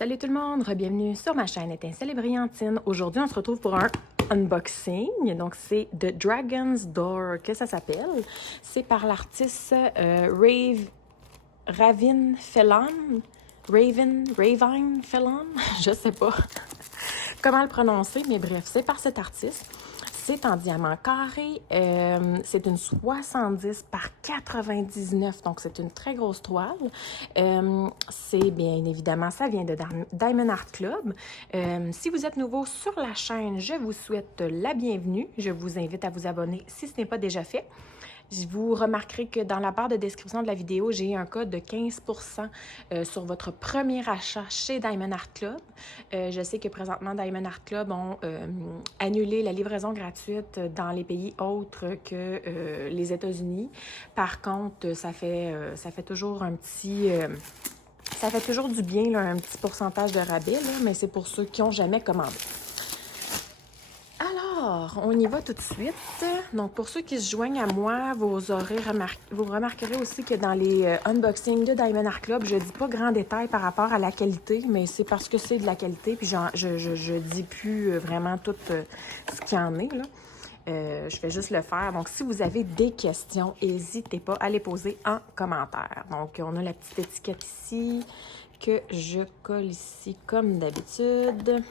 Salut tout le monde, bienvenue sur ma chaîne Étincelle et Brillantine. Aujourd'hui, on se retrouve pour un unboxing. Donc, c'est The Dragon's Door que ça s'appelle. C'est par l'artiste Ravin Felon. Ravine Felon, je sais pas comment le prononcer, mais bref, c'est par cet artiste. C'est en diamant carré, c'est une 70 par 99, donc c'est une très grosse toile. C'est bien évidemment, ça vient de Diamond Art Club. Si vous êtes nouveau sur la chaîne, je vous souhaite la bienvenue. Je vous invite à vous abonner si ce n'est pas déjà fait. Vous remarquerez que dans la barre de description de la vidéo, j'ai un code de 15% sur votre premier achat chez Diamond Art Club. Je sais que présentement, Diamond Art Club ont annulé la livraison gratuite dans les pays autres que les États-Unis. Par contre, ça fait toujours un petit... ça fait toujours du bien, là, un petit pourcentage de rabais, là, mais c'est pour ceux qui n'ont jamais commandé. Alors, on y va tout de suite. Donc, pour ceux qui se joignent à moi, vous remarquerez aussi que dans les unboxings de Diamond Art Club, je ne dis pas grand détail par rapport à la qualité, mais c'est parce que c'est de la qualité, puis je dis plus vraiment tout ce qu'il y en est, là. Je fais juste le faire. Donc, si vous avez des questions, n'hésitez pas à les poser en commentaire. Donc, on a la petite étiquette ici que je colle ici comme d'habitude.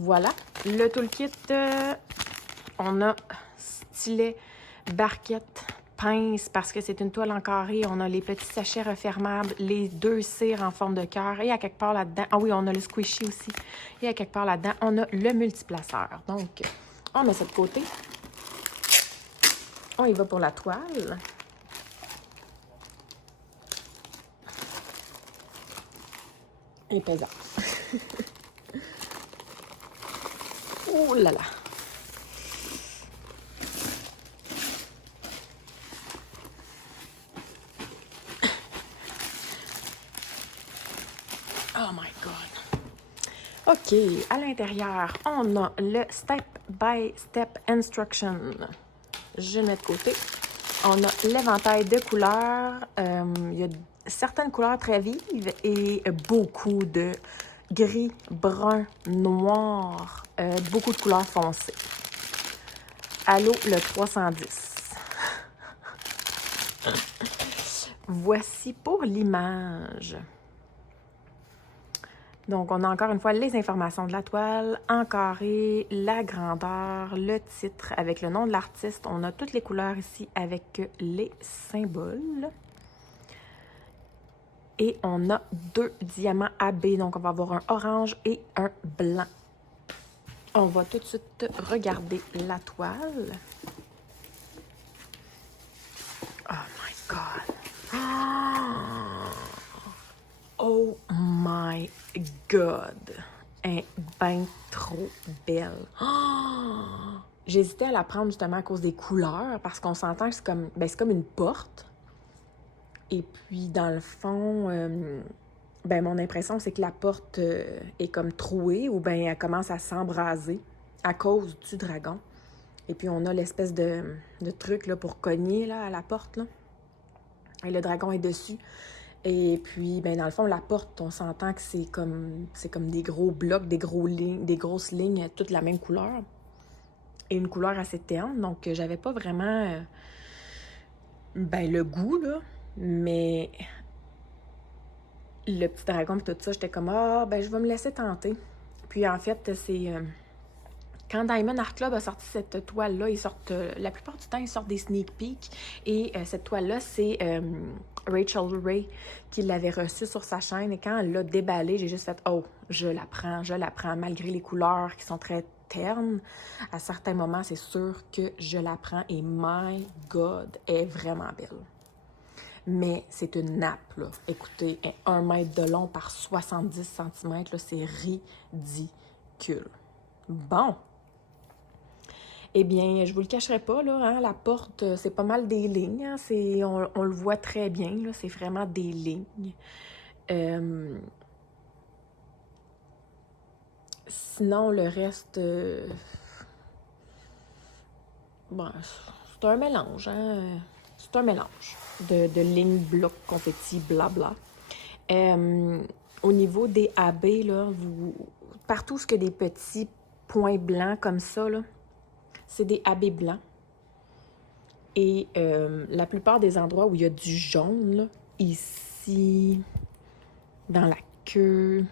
Voilà, le toolkit, on a stylet, barquette, pince, parce que c'est une toile en carré. On a les petits sachets refermables, les deux cires en forme de cœur. Et à quelque part là-dedans, ah oui, on a le squishy aussi. Et à quelque part là-dedans, on a le multiplaceur. Donc, on met ça de côté. On y va pour la toile. Et pesant. Oh là là! Oh my God! OK, à l'intérieur, on a le step-by-step instruction. Je le mets de côté. On a l'éventail de couleurs. Il y a certaines couleurs très vives et beaucoup de gris, brun, noir. Beaucoup de couleurs foncées. Allô, le 310. Voici pour l'image. Donc, on a encore une fois les informations de la toile, en carré, la grandeur, le titre avec le nom de l'artiste. On a toutes les couleurs ici avec les symboles. Et on a deux diamants AB. Donc, on va avoir un orange et un blanc. On va tout de suite regarder la toile. Oh my God! Oh my God! Elle est bien trop belle. J'hésitais à la prendre justement à cause des couleurs, parce qu'on s'entend que c'est comme une porte. Et puis, dans le fond, mon impression, c'est que la porte est comme trouée ou bien elle commence à s'embraser à cause du dragon. Et puis, on a l'espèce de truc là, pour cogner là, à la porte. Là. Et le dragon est dessus. Et puis, dans le fond, la porte, on s'entend que c'est comme des gros blocs, des grosses lignes, toutes la même couleur. Et une couleur assez terne. Donc, j'avais pas vraiment le goût, là. Mais le petit dragon et tout ça, j'étais comme, je vais me laisser tenter. Puis, en fait, c'est... Quand Diamond Art Club a sorti cette toile-là, la plupart du temps, ils sortent des sneak peeks. Et cette toile-là, c'est Rachel Ray qui l'avait reçue sur sa chaîne. Et quand elle l'a déballée, j'ai juste fait « Oh, je la prends, malgré les couleurs qui sont très ternes. À certains moments, c'est sûr que je la prends. Et my God, elle est vraiment belle. Mais c'est une nappe, là. Écoutez, 1 mètre de long par 70 cm, là, c'est ridicule. Bon. Eh bien, je vous le cacherai pas, là, hein, la porte, c'est pas mal des lignes. Hein, on le voit très bien, là, c'est vraiment des lignes. Sinon, le reste, c'est un mélange. Hein, c'est un mélange de lignes, blocs, confettis, blabla. Au niveau des AB, là, partout où il y a des petits points blancs comme ça, là, c'est des AB blancs. Et la plupart des endroits où il y a du jaune, là, ici, dans la queue,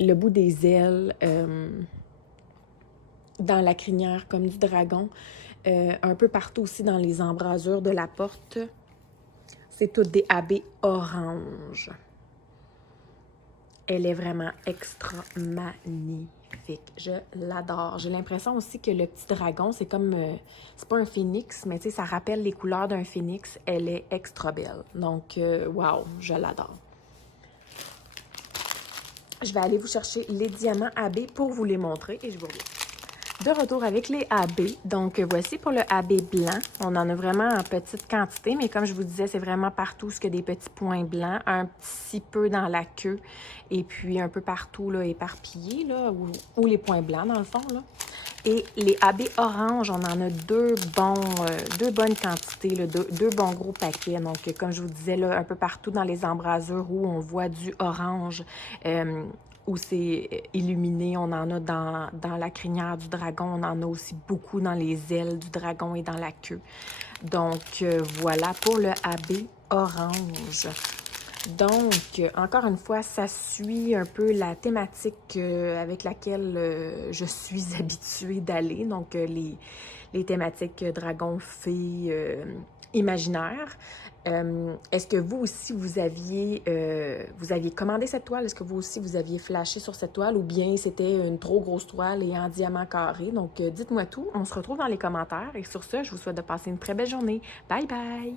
le bout des ailes, dans la crinière comme du dragon, un peu partout aussi dans les embrasures de la porte, c'est toutes des AB orange. Elle est vraiment extra magnifique. Je l'adore. J'ai l'impression aussi que le petit dragon, c'est comme... c'est pas un phénix, mais tu sais, ça rappelle les couleurs d'un phénix. Elle est extra belle. Donc, wow, je l'adore. Je vais aller vous chercher les diamants AB pour vous les montrer et je vous reviens. De retour avec les AB. Donc, voici pour le AB blanc. On en a vraiment en petite quantité, mais comme je vous disais, c'est vraiment partout ce qu'il y a des petits points blancs, un petit peu dans la queue, et puis un peu partout, là, éparpillés, là, ou les points blancs, dans le fond, là. Et les AB orange, on en a deux bonnes quantités, là, deux bons gros paquets. Donc, comme je vous disais, là, un peu partout dans les embrasures où on voit du orange, où c'est illuminé, on en a dans la crinière du dragon, on en a aussi beaucoup dans les ailes du dragon et dans la queue. Donc, voilà pour le AB orange. Donc, encore une fois, ça suit un peu la thématique avec laquelle je suis habituée d'aller. Donc, les thématiques dragon, fée, imaginaire. Est-ce que vous aussi, vous aviez commandé cette toile? Est-ce que vous aussi, vous aviez flashé sur cette toile ou bien c'était une trop grosse toile et en diamant carré? Donc, dites-moi tout. On se retrouve dans les commentaires et sur ce, je vous souhaite de passer une très belle journée. Bye bye!